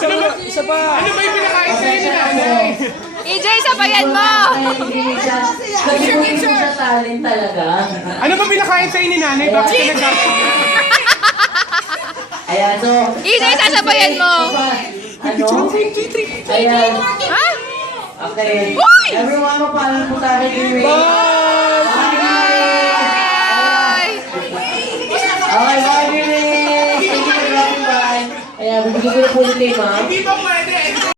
Isa pa. Ano ba yung pinakain sa'yo ni nanay? EJ, sabayan mo! Nag-ibigay mo sa talent talaga. Ano ba pinakain sa'yo ni nanay? Bakit ka nagkakain? Ayan, so... EJ, sasabayan mo! Ano? Ayan. Ha? Okay. Hoy! Everyone, mapaalam po tayo kay Ray. Bye! Okay, bye, Ray. Thank you for dropping by. Ayan, bibigyan ko na po ulit kay ma'am. Hindi ba